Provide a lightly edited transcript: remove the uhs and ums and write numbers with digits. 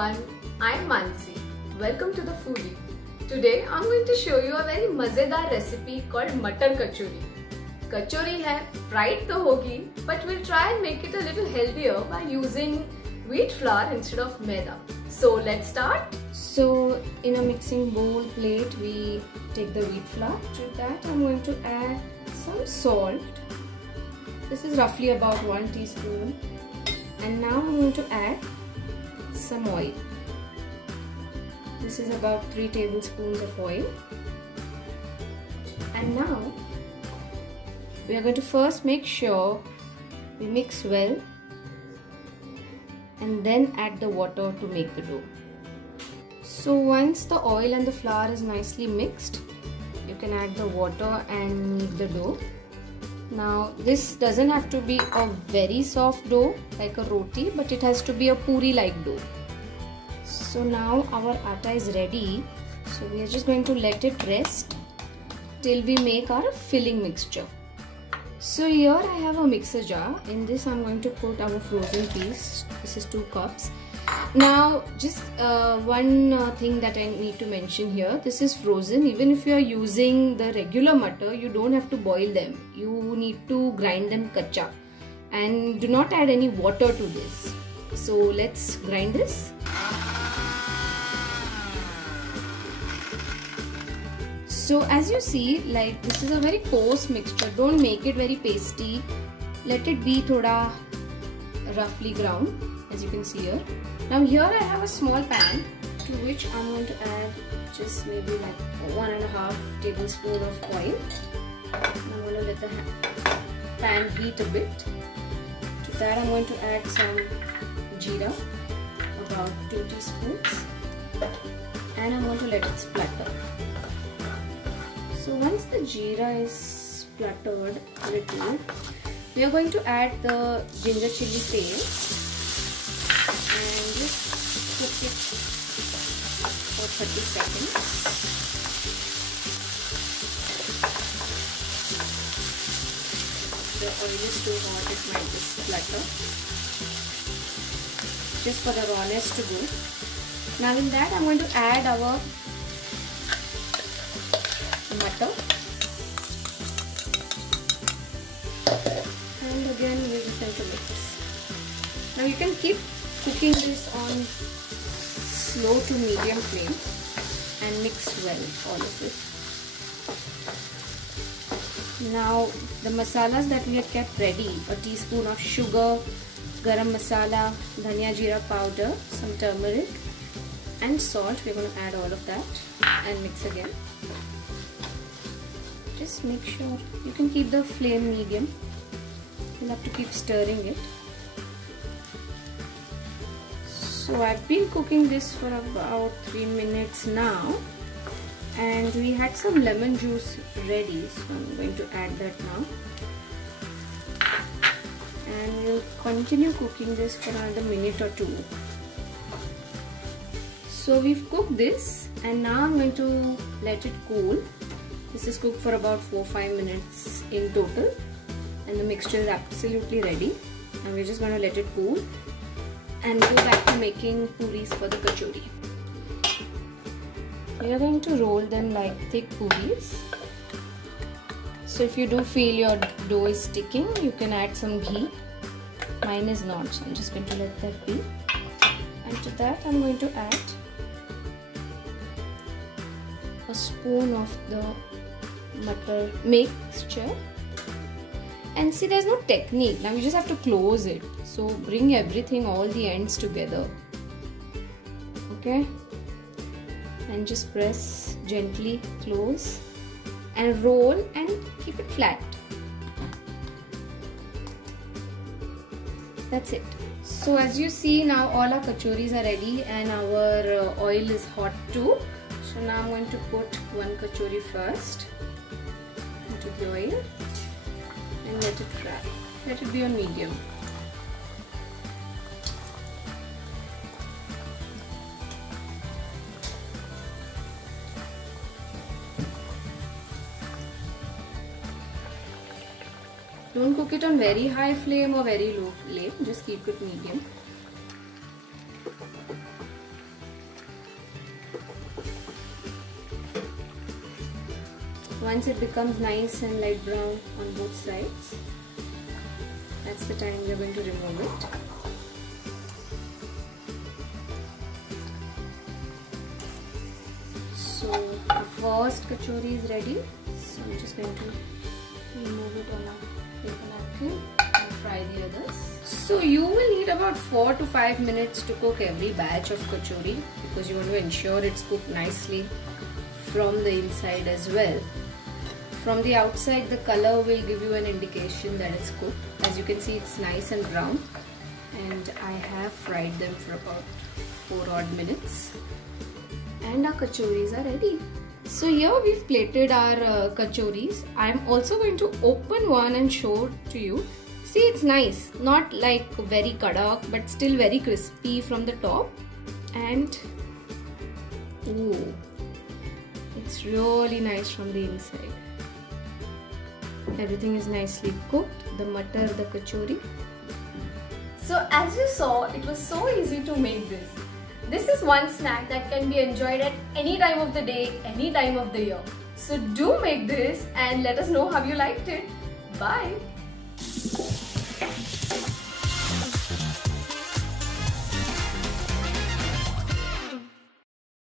everyone, I am Mansi. Welcome to the Foodie. Today I am going to show you a very मजेदार recipe called मटर कचौरी. कचौरी है, fried तो होगी, but we'll try and make it a little healthier by using wheat flour instead of maida. So let's start. So in a mixing bowl plate we take the wheat flour. To that I'm going to add some salt. This is roughly about 1 teaspoon. And now I'm going to add some oil. This is about 3 tablespoons of oil. And now we are going to first make sure we mix well and then add the water to make the dough. So once the oil and the flour is nicely mixed, you can add the water and knead the dough. Now this doesn't have to be a very soft dough like a roti, but it has to be a puri like dough. So now our atta is ready. So we are just going to let it rest till we make our filling mixture. So here I have a mixer jar. In this I'm going to put our frozen peas. This is 2 cups. Now just one thing that I need to mention here, this is frozen. Even if you are using the regular matar, you don't have to boil them. You need to grind them kacha, and do not add any water to this. So let's grind this. So as you see, like, this is a very coarse mixture. Don't make it very pasty. Let it be thoda roughly ground, as you can see here. Now here I have a small pan to which I'm going to add just maybe like 1.5 tablespoon of oil. And I'm going to let the pan heat a bit. To that I'm going to add some jeera, about 2 teaspoons, and I'm going to let it splatter. So once the jeera is splattered a little, we are going to add the ginger chili paste and just cook it for 30 seconds. The oil is too hot, it might just splatter. Just for the rawness to go. Now in that I'm going to add our matar, and again we are just going to mix. Now you can keep cooking this on slow to medium flame and mix well all of it. Now the masalas that we had kept ready, a teaspoon of sugar, garam masala, dhania jeera powder, some turmeric and salt. We're going to add all of that and mix again. Just make sure you can keep the flame medium. You'll have to keep stirring it. So I've been cooking this for about 3 minutes now, and we had some lemon juice ready, so I'm going to add that now. And we'll continue cooking this for another minute or 2. So we've cooked this, and now I'm going to let it cool. This is cooked for about 4-5 minutes in total, and the mixture is absolutely ready. And we're just going to let it cool and go back to making puris for the kachori. We are going to roll them like thick puris. So if you do feel your dough is sticking, you can add some ghee. Mine is not, so I'm just going to let that be. And to that I'm going to add a spoon of the matar mixture. And see, there's no technique. Now you just have to close it. So bring everything, all the ends together. Okay? And just press gently close and roll and keep it flat. That's it. So as you see, now all our kachoris are ready and our oil is hot too. So now I'm going to put one kachori first into the oil and let it fry. Let it be on medium. Don't cook it on very high flame or very low flame, just keep it medium. Once it becomes nice and light brown on both sides, that's the time we are going to remove it. So the first kachori is ready. So I'm just going to remove it on a paper napkin and fry the others. So you will need about 4 to 5 minutes to cook every batch of kachori, because you want to ensure it's cooked nicely from the inside as well. From the outside, the color will give you an indication that it's cooked. As you can see, it's nice and brown, and I have fried them for about 4 odd minutes, and our kachoris are ready. So here we've plated our kachoris. I'm also going to open one and show to you. See, it's nice, not like very kadak, but still very crispy from the top, and ooh, it's really nice from the inside. Everything is nicely cooked, the matar, the kachori. So as you saw, it was so easy to make this. This is one snack that can be enjoyed at any time of the day, any time of the year. So do make this and let us know how you liked it. Bye.